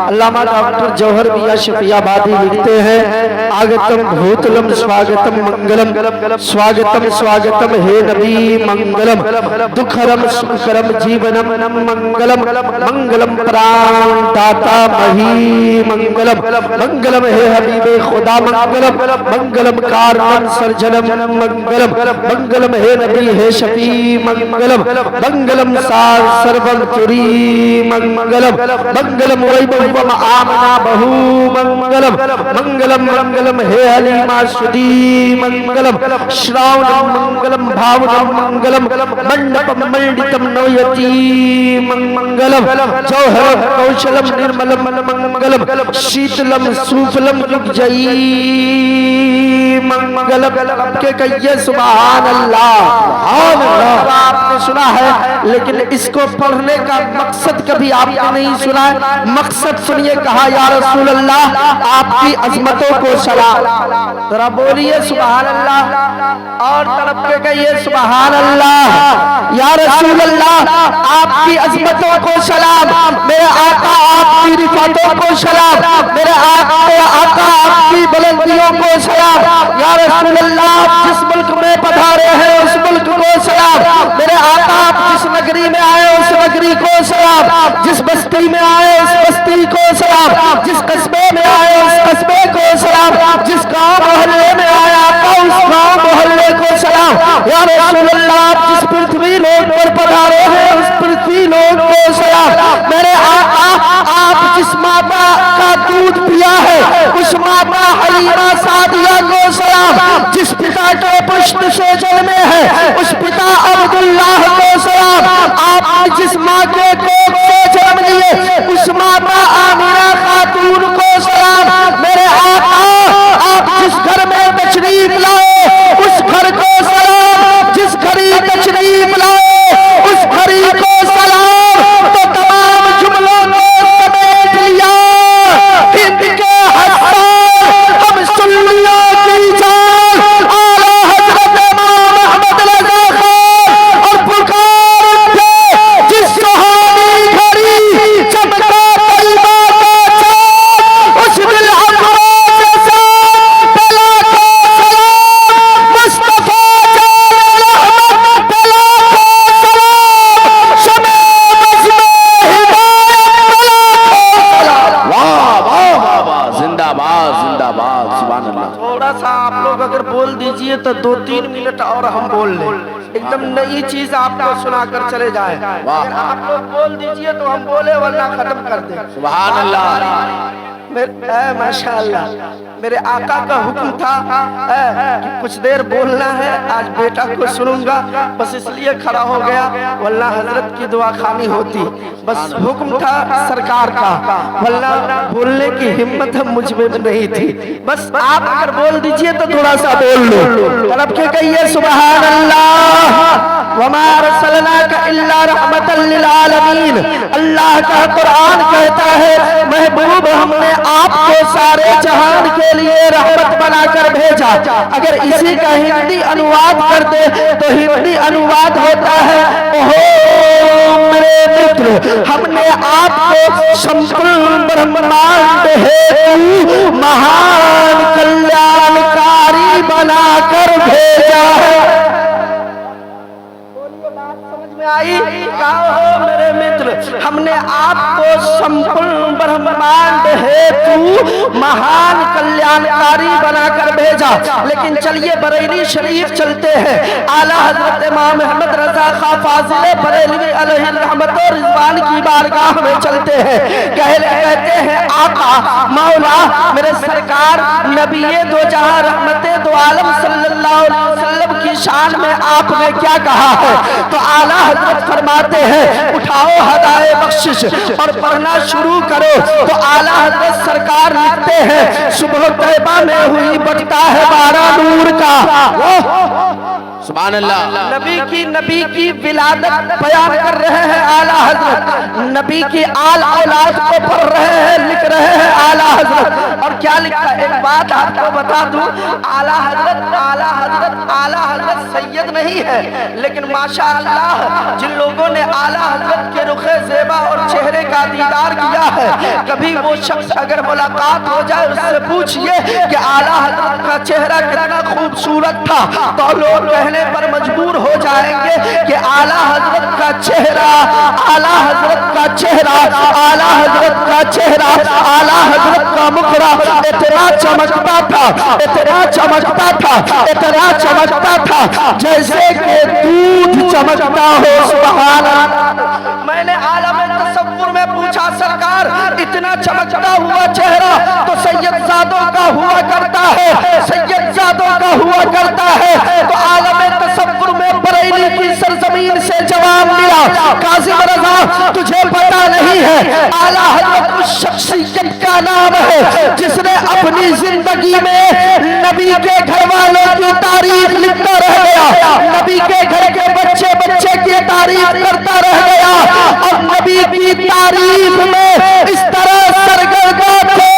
अल्लामा doctor जौहर मियां शफियाबादी लिखते हैं, आगतम भूतलम स्वागतम मंगलम, स्वागतम स्वागतम हे नबी मंगलम, दुखरम सुखरम जीवनम मंगलम, मंगलम प्राण दाता मही मंगलम, मंगलम हे हबीबे खुदा मंगलम, मंगलम कारणम सर्जनम मंगलम, मंगलम हे नबी हे शफी मंगलम, मंगलम सार सर्वम तुरी मंगलम, मंगलम वैभवम आमना बहु मंगलम, मंगलम मंगलम हे हलीमा सुदी मंगलम, श्रावणम मंगलम भावनम मंगलम, मंडपम मंडितम नोयति मंगलम, जौहर कौशलम निर्मलम मंगलम, शीतलम सुफलम युगजयी मंगलम। के कहिए सुभान अल्लाह। आपने सुना है, लेकिन इसको पढ़ने का मकसद कभी आपने नहीं सुना है। मकसद सुनिए, कहा या रसूल अल्लाह आपकी अजमतों को सलाम। जरा बोलिए सुभान अल्लाह और तड़प के कहिए सुभान अल्लाह। या रसूल अल्लाह आपकी अजमतों को सलाम, मेरे आका आपकी रिफातों को सलाम, मेरे आका आपकी बुलंदियों को सलाम। या रसूल अल्लाह आप जिस मुल्क में पधारे हैं उस मुल्क को सलाम, मेरे आका आप जिस नगरी में आए उस नगरी को सलाम, जिस बस्ती में आए उस बस्ती को सलाम, जिस कस्बे में आए उस कस्बे को सलाम, जिस गांव मोहल्ले में आए आका उस गांव मोहल्ले को सलाम। या रसूल अल्लाह आप जिस पृथ्वी लोक पर पधारे हैं उस पृथ्वी लोक को सलाम, मेरे आका आप जिस माता का दूध पिया है उस माता हलीमा सादिया को सलाम, जिस पिता के पुष्ट से जन्मे हैं उस पिता अब्दुल्लाह को सलाम, आप जिस माँ के कोख से जन्म लिए उस माता आमिना खातून को सलाम, मेरे आका आप जिस घर में तशरीफ लाए उस घर को सलाम, जिस घड़ी तशरीफ लाए उस घड़ी को सलाम। तो तमाम जुमलों को समेट लिया, हिंद के हस्तान हम सुन्नियों की जान आला हजरत इमाम अहमद रज़ा खान और पुकार उठे जिस सुहानी घड़ी चमका तैयबा का चाँद उस दिल अफरोज से पला को सलाम, मुस्तफा जान रहमत पला को सलाम, शमे बज़्म हिदायत पला को सलाम। वाह वाह वाह वाह, जिंदाबाद जिंदाबाद, सुभान अल्लाह। थोड़ा सा आप लोग अगर बोल दीजिए तो 2-3 मिनट और हम बोल लें, एकदम नई चीज आपको सुनाकर चले जाए। अगर आप लोग बोल दीजिए तो हम बोले, वरना खत्म कर दे। सुभान अल्लाह। माशाअल्लाह, मेरे आका का हुक्म था कि कुछ देर बोलना है, आज बेटा को सुनूंगा, बस इसलिए खड़ा हो गया, वरना हजरत की दुआ खानी होती। बस हुक्म था सरकार का, वरना बोलने की हिम्मत मुझ में नहीं थी। बस आप अगर बोल दीजिए तो थोड़ा सा बोल लो, तड़प के कहिए सुभान अल्लाह। वमा रसलनाका इल्ला रहमतल लिल आलमीन। अल्लाह का कुरान कहता है, महबूब हमने आपको सारे जहान के लिए रहमत बनाकर भेजा। अगर इसी का हिंदी अनुवाद कर दे तो हिंदी अनुवाद होता है, ओहो मेरे मित्र हमने आपको संपूर्ण ब्रह्मांड हेतु महान कल्याणकारी बनाकर भेजा है। आई कहो मेरे मित्र, हमने आपको संपूर्ण ब्रह्मांड हेतु महान कल्याणकारी बनाकर भेजा। लेकिन चलिए बरेली शरीफ चलते हैं, आला हजरत इमाम अहमद रज़ा खां फाज़िले बरेलवी अलैहि रहमत और रिज़वान की बारगाह में चलते हैं। कहते हैं आका मौला मेरे सरकार नबीए दो जहां रहमते दो आलम सल्लल्लाहु अलैहि वसल्लम की शान में आपने क्या कहा है? तो आला हजरत फरमाते हैं उठाओ हदाए बख्शिश और पढ़ना शुरू करो। तो आला हजरत सरकार लिखते हैं सुबह तैबा में हुई बटता है 12 नूर का। सुभान अल्लाह। नबी की विलादत बयान कर रहे हैं आला हजरत, नबी की आल औलाद को पढ़ रहे हैं, लिख रहे हैं आला हजरत। और क्या लिखा है? एक बात आपको बता दूं, आला हजरत सैयद नहीं है, लेकिन माशाअल्लाह जिन लोगों ने आला हजरत के रुखे ज़ेबा और चेहरे का दीदार किया है, कभी वो शख्स अगर मुलाकात हो जाए उससे पूछिए कि आला हजरत का चेहरा कितना खूबसूरत था, तो लोग कहने पर मजबूर हो जाएंगे कि आला हजरत का चेहरा, आला हजरत का चेहरा, आला हजरत का चेहरा, आला हजरत का मुखड़ा इतना चमकता था, इतना चमकता था, इतना चमकता था जैसे कि दूध चमकता हो। सुभान अल्लाह। मैंने आलम तसव्वुर में पूछा, सरकार इतना चमकता हुआ चेहरा तो सैयदजादों का हुआ करता है, सैयदजादों का हुआ करता है। तो आलम तसव्वुर में बरेली की सरजमीन से जवाब मिला, काज़िम रज़ा तुझे पता नहीं है, आला हज़रत उस शख्सियत का नाम है जिसने अपनी जिंदगी में नबी के घर वालों की तारीफ लिखता रह गया, नबी के घर के बच्चे बच्चे की तारीफ करता रह गया, और नबी की तारीफ में इस तरह सरगर्दा थे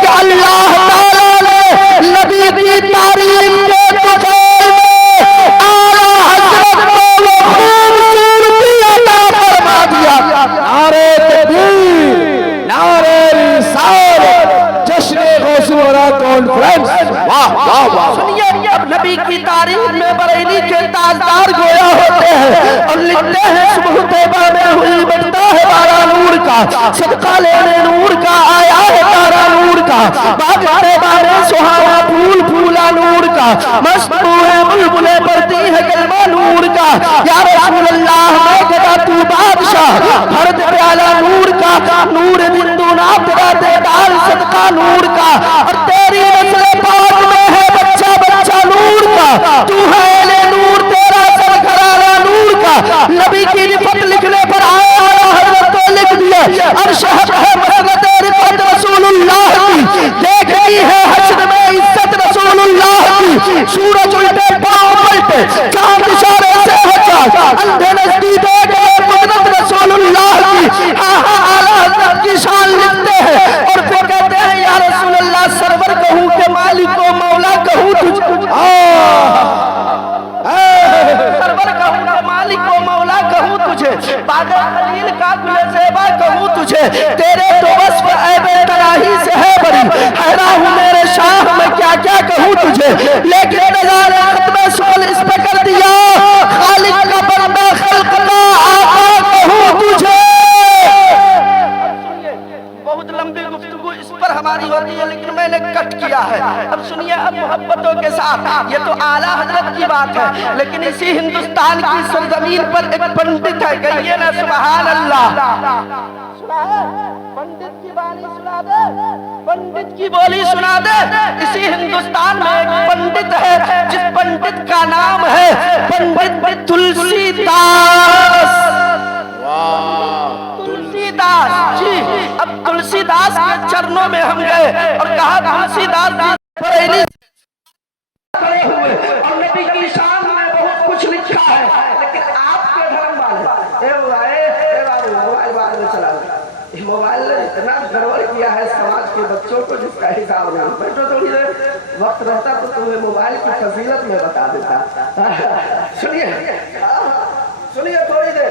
कि अल्लाह ताला ने नबी की तारीफ के तुझे आला हज़रत को वो खूबसूरती अता फरमा दिया। नारे तकबीर, नारे रिसालत, जश्न गौसूरा कॉन्फ्रेंस। वाह वाह वाह। सुनिए, अब नबी की तारीफ में बरेली के ताजदार गोया होते हैं और लिखते हैं, सुबह तौबा में हुई बनता है बारा नूर का, सदका लेने नूर का आया है तारा नूर का, बाग तौबा में सुहाना फूल फूला नूर का, मस्त है बुलबुलें पड़ती है कलमा नूर का। या रसूल अल्लाह मैं कहता तू बादशाह, भर दे प्याला नूर का, नूर बिंदु ना तेरा देदार सदका नूर का, और तेरी नस्ल पाक में है बच्चा बच्चा नूर का, तू है ले नूर तेरा सर घराना नूर का। नबी की रिफत लिखने पर आया हजरत तो लिख दिए, अर्श है मसनद रिफत रसूलुल्लाह की, देखती है हश्र में इज्जत रसूलुल्लाह की, सूरज उल्टे पांव पलटे चांद इशारे से हटा, अंधे नजदीक देख कुदरत रसूलुल्लाह की। आला हज़रत की शान लिखते हैं और फिर कहते हैं, या रसूलुल्लाह सरवर कहूं के मालिक को मौला कहूं तुझे, सरवर कहूं के मालिक को मौला कहूं तुझे, बागर खलील का गुले ज़ेबा कहूं तुझे, तेरे तो वस्फ ऐबे तराही से है बड़ी, हैरान हूं मेरे शाह मैं क्या क्या कहूं तुझे, लेकिन नज़ारे खत्म सुअल इस पे कर दिया, खालिक का बंदा खल्क का आका कहूं तुझे। बहुत लंबी गुफ्तगू इस पर हमारी होती है, लेकिन मैंने कट किया है। अब सुनिए, अब मोहब्बतों के साथ, ये तो आला हजरत की बात है, लेकिन इसी हिंदुस्तान की सरजमीन पर एक पंडित है, कहिए ना सुभान अल्लाह। सुना है? पंडित की बानी सुना दे, पंडित की बोली सुना दे। इसी हिंदुस्तान में एक पंडित है जिस पंडित का नाम है पंडित तुलसीदास। तुलसीदास जी, अब तुलसीदास के चरणों में हम गए और कहा, तुलसीदास जी बरेली खड़े हुए और नबी की शान में बहुत कुछ लिखा है, लेकिन आपके धर्म वाले मोबाइल ने इतना गड़बड़ किया है समाज के बच्चों को जिसका हिसाब नहीं। बैठो थोड़ी देर, वक्त रहता तो तुम्हें मोबाइल की फजीलत में बता देता। सुनिए सुनिए थोड़ी देर।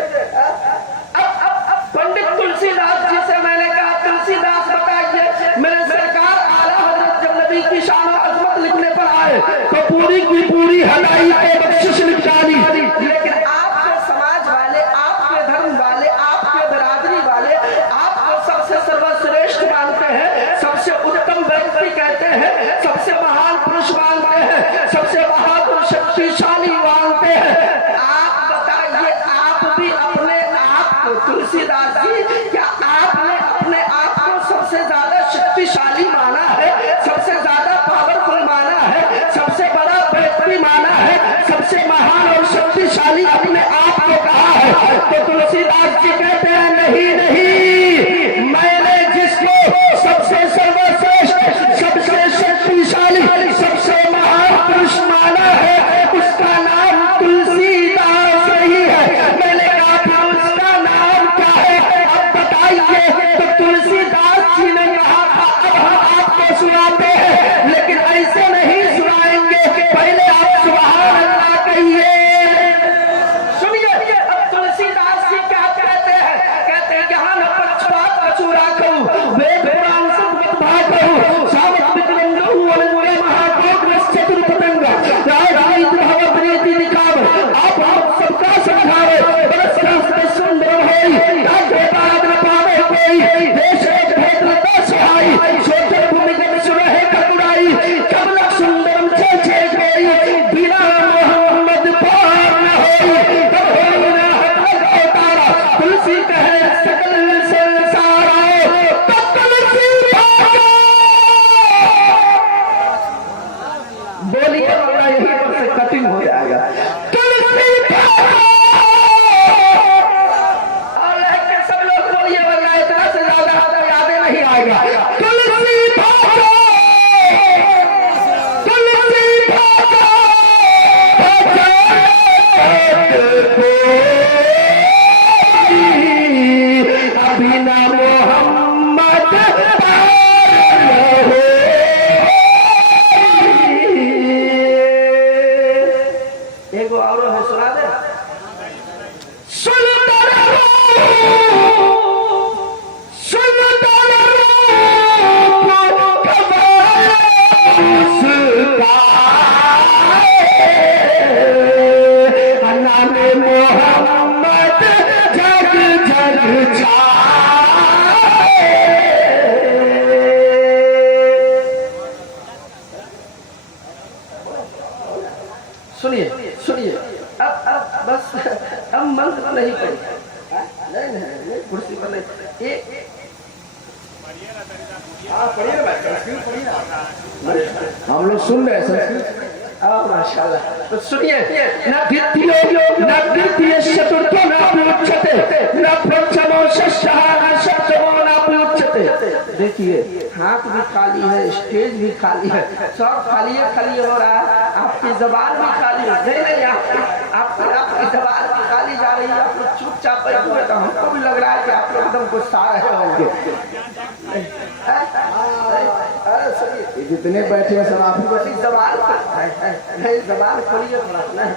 पंडित तुलसीदास जी से मैंने कहा, तुलसीदास बताइए, मेरे सरकार आला हजरत जब नबी की शान और अजमत लिखने पर आए तो पूरी की पूरी हदाई पे बख्शिश लिख डाली, लेकिन आपके समाज वाले, आपके धर्म वाले, आपके बरादरी वाले आपको सबसे सर्वश्रेष्ठ मानते हैं, सबसे उत्तम व्यक्ति कहते हैं, सबसे महान पुरुष मानते हैं, सबसे बहादुर शक्तिशाली मानते हैं। आप बताइए, आप भी अपने आप को, तुलसीदास जी, क्या आपने अपने आप को सबसे ज्यादा शक्तिशाली माना है, सबसे ज्यादा पावरफुल माना है, सबसे बड़ा व्यक्ति माना है, सबसे महान और शक्तिशाली अपने आप को कहा है? तो तुलसीदास जी कहते हैं, नहीं नहीं, मैंने जिसको सबसे सर्वश्रेष्ठ, सबसे शक्तिशाली, सबसे महान पुरुष माना है उसका नाम तुलसीदास ही है। मैंने कहा फिर उसका नाम क्या है, अब बताइए। तो तुलसीदास जी ने कहा था, अब हम आपको सुना तुलसी भागो, तुलसी भागो, अभी ना मोहम्मद एक और है, सुना दे। मोहम्मद जग जग सुनिए सुनिए, अब बस अब मंत्र नहीं पढ़े, नहीं कुर्सी पर नहीं, हाँ पढ़िए ना, हम लोग सुन रहे हैं संस्कृत। माशाल्लाह, तो सुनिए, न द्वितीय चतुर्थो न प्रयुज्यते, न पंचमो षष्ठः न सप्तमो न प्रयुज्यते। देखिए हाथ भी खाली है, स्टेज भी खाली है, सब खाली हो रहा है, आपकी जबान भी खाली है। नहीं आपकी जबान भी खाली जा रही है, आप लोग चुपचाप बैठे हुए, तो हमको भी लग रहा है कि आप लोग एकदम गुस्सा रहे होंगे। जितने बैठे हैं सब आप जबान खोलिए,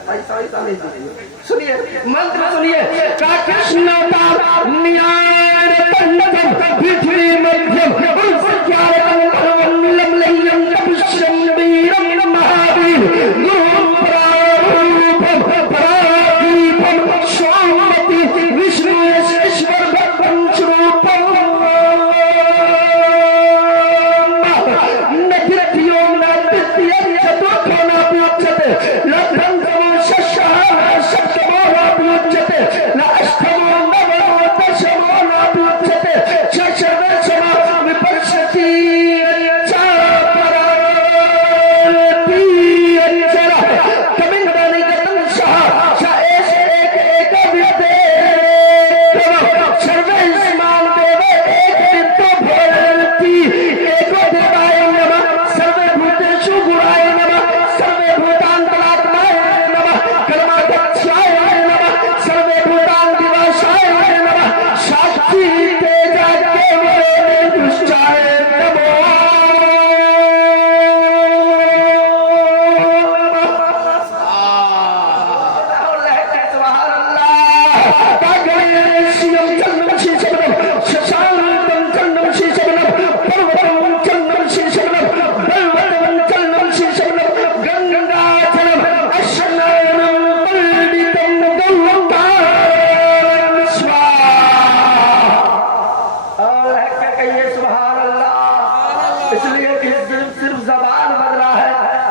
पैसा वैसा नहीं दीजिए। सुनिए मंत्र सुनिए, कृष्ण पृथ्वी मध्यम महावीर सोमवती विष्णु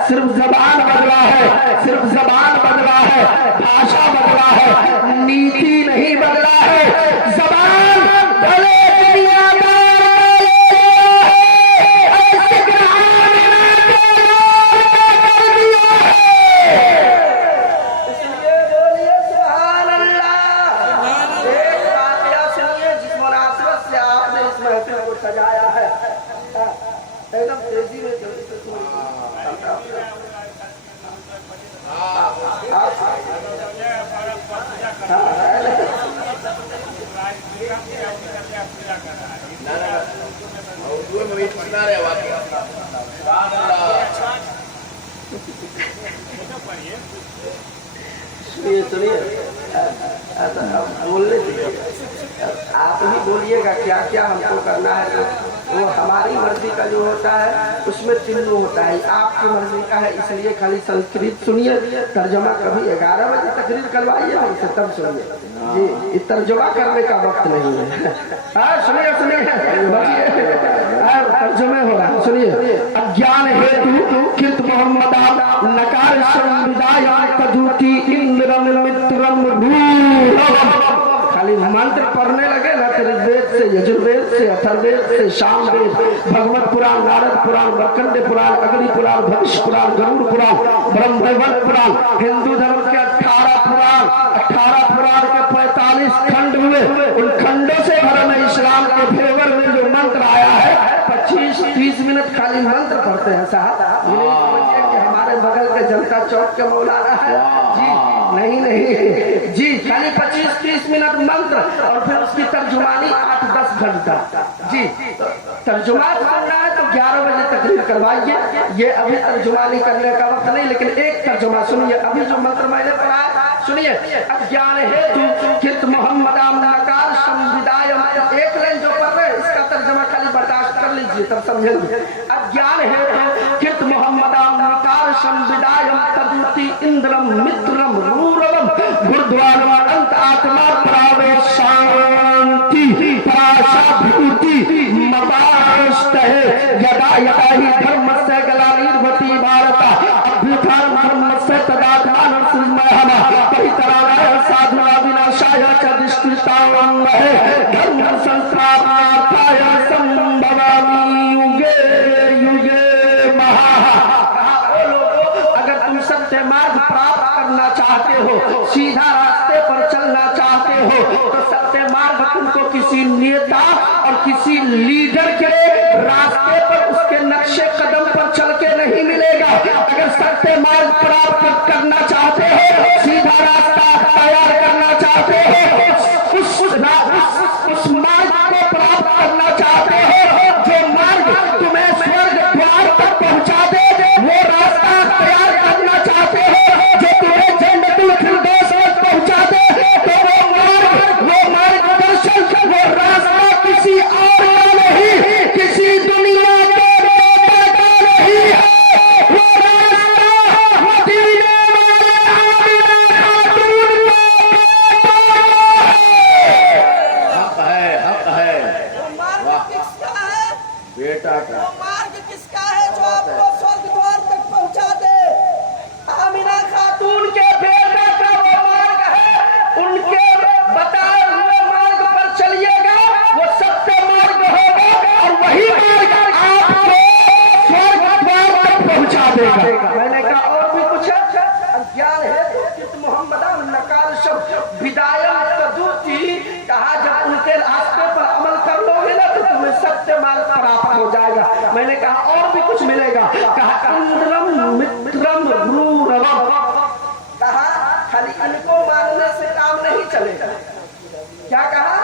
सिर्फ जबान बदला है, भाषा बदला है, नीति नहीं बदला है। जबान भले दुनिया सजाया है एकदम तेजी में सुनिए बोलने दीजिए, आप ही बोलिएगा क्या क्या हमको करना है। तो वो हमारी मर्जी का जो होता है उसमें चिन्ह होता है, आपकी मर्जी का है, इसलिए खाली संस्कृत सुनिए, तर्जमा कभी 11 बजे तकरीर करवाइए हमसे तब सुनिए जी, तर्जमा करने का वक्त नहीं है। सुनिए तर्जुमे हो रहा, सुनिए। अज्ञान हेतु कृत मोहम्मद नकार इंद्रम मित्रम खाली मंत्र पढ़ने लगे ना, ऋग्वेद से यजुर्वेद से अथर्वेद से सामवेद, भगवत पुराण, नारद पुराण, मार्कंडेय पुराण, अग्नि पुराण, भविष्य पुराण, गरुड़ पुराण, ब्रह्मवैवर्त पुराण, हिंदू धर्म के 18 पुराण के 45 खंड हुए। उन खंडों से धर्म इस्लाम के फेवर में जो मंत्र आया है 20 मिनट खाली मंत्र पढ़ते हैं साहब। ये नहीं समझिए कि हमारे बगल के जनता चौक के मौलाना है जी, नहीं नहीं जी, खाली 25-30 मिनट मंत्र और फिर उसकी तर्जुमानी 8-10 घंटा जी। तर्जुमा करना है तो 11 बजे तकरीर करवाइए, ये अभी तर्जुमानी करने का वक्त नहीं। लेकिन एक तर्जुमा सुनिए, अभी जो मंत्र मैंने पढ़ा है सुनिए। अज्ञान हेतु कित मोहम्मदाम नकार संविदायम, एक लाइन जो पढ़ रहे इसका तर्जुमा खाली बर्दाश्त कर लीजिए तब समझेंगे। अज्ञान हेतु कित मोहम्मदाम नकार संविदायम तदुति इंद्रम मित्रम रूरवम गुरुद्वार अंत आत्मा प्रावेश शांति पराशा भूति मतास्त है यदा यदा ही धर्म से गलानीर्वती भारता अभ्युत्थान धर्म से तदात्मान सुमहमा परितराय साधना विनाशाय च दिष्टितां है धर्म संस्थापनार्थाय संभवामि युगे युगे महा। अगर तुम सत्य मार्ग प्राप्त करना चाहते हो, सीधा रास्ते पर चलना चाहते हो, तो सत्य मार्ग तुमको किसी नेता और किसी लीडर के रास्ते पर उसके नक्शे कदम पर चल के नहीं मिलेगा। अगर सत्य मार्ग प्राप्त करना चाहते हो, सीधा रास्ता तैयार करना चाहते हो, उस मार्ग को प्राप्त करना चाहते हो जो मार्ग तुम्हें स्वर्ग द्वार तक पहुंचा दे, वो रास्ता तैयार करना चाहते हो जो तुम्हें जन्नतुल फिरदौस तक पहुंचा दे, तो वो मार्गदर्शन वो रास्ता किसी और का नहीं, किसी दुनिया के नेता का नहीं है। वो रास्ता मदीने वाले आमिना खातून हक है मार्ग किसका है? बेटा का। वो मार्ग किसका है जो आपको स्वर्ग द्वार तक पहुंचा दे? आमिना खातून के बेटा का वो मार्ग है, उनके बताए हुए मार्ग पर चलिएगा, वो सत्य मार्ग होगा और वही मार्ग आपको स्वर्ग द्वार तक पहुंचा देगा। मैंने कहा और भी कुछ है? अज्ञान है तो कित मोहम्मदा नकार शब्द विदायम तदुति, कहा जब उनके रास्ते पर अमल कर लोगे ना तो तुम्हें सत्य मार्ग प्राप्त हो जाएगा। मैंने कहा और भी कुछ मिलेगा? कहा इंद्रम मित्रम रूरवम, कहा खाली इनको मानने से काम नहीं चलेगा। क्या कहा?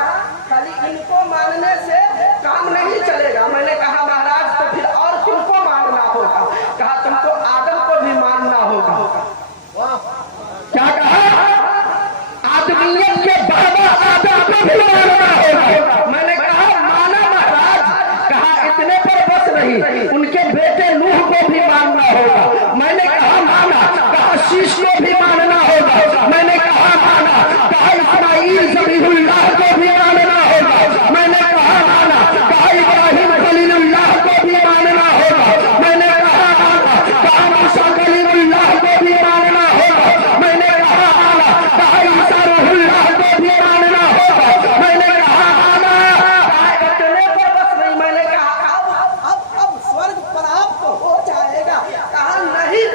खाली इनको मानने से काम नहीं चलेगा। मैंने कहा महाराज तो फिर और किनको मानना होगा? कहा तुमको आदम को भी मानना होगा। क्या कहा? आदमियत के बाबा आदम को भी मानना होगा। मैंने कहा माना महाराज। कहा इतने पर बस नहीं, उनके बेटे नूह को भी मानना होगा। मैंने कहा माना। कहा शीश को भी मानना होगा। मैंने कहा माना। कहा इस्माईल ज़बीहुल्लाह को भी मानना होगा। मैंने कहा माना। कहा इब्राहिम खलीलुल्लाह को भी मानना होगा। मैंने कहा माना। कहा मूसा कलीमुल्लाह को भी मानना होगा। मैंने कहा माना। कहा ईसा रूहुल्लाह को भी मानना होगा। मैंने कहा माना। इतने पर बस नहीं। मैंने कहा अब स्वर्ग प्राप्त हो जाएगा। कहा नहीं,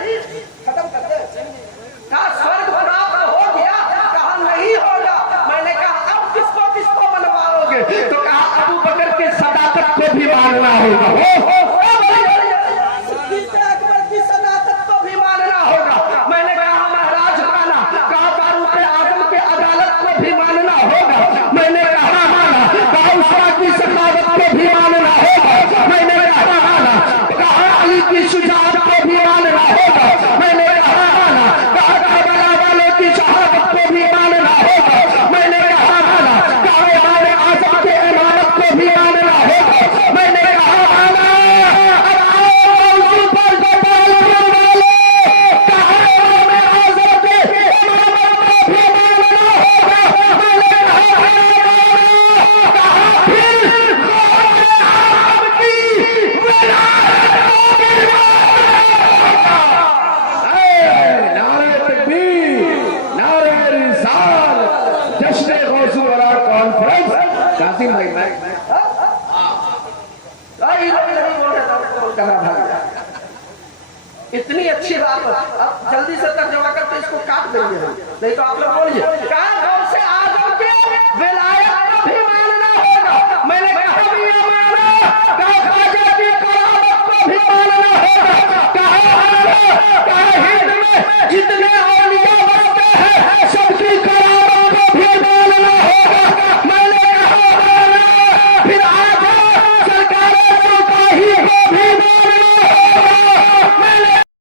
खत्म कर दे। कहा स्वर्ग प्राप्त हो गया। कहा नहीं होगा। मैंने कहा अब किसको किसको मनवाओगे? तो कहा अबू बकर के सदाकत को भी मानना होगा। सिद्दीक़ अकबर की सदाकत को भी मानना होगा। मैंने कहा महाराज माना। कहा फारूक आजम के अदालत को भी मानना होगा। मैंने कहा माना। कहा उसरा की सखावत को भी मानना होगा। मैंने कहा माना। कहा अली की शुजाअत को भी मानना होगा। मैंने कहा माना। कहा करबला वालों की शहादत को भी मानना होगा। मैंने कहा माना। कहा इमाम आज़म के इमारत को भी मानना होगा। मैंने कहा माना। अब आओ मौजूद पर जबाल वाले, कहा इमाम आज़म के इमारत को भी मानना होगा। मैंने कहा माना। कहा फिर आपकी नारे तकबीर, नारे रिसालत, जश्न गौसू वाला कॉन्फ्रेंस। कासिम भाई मैं इतनी अच्छी बात। अब जल्दी से तर्जुमा कर तो इसको काट देंगे हम, नहीं तो आप लोग बोलिए। कहा गौसे आजम के विलायत को भी मानना होगा। मैंने कहा भी ये माना। कहा ख्वाजा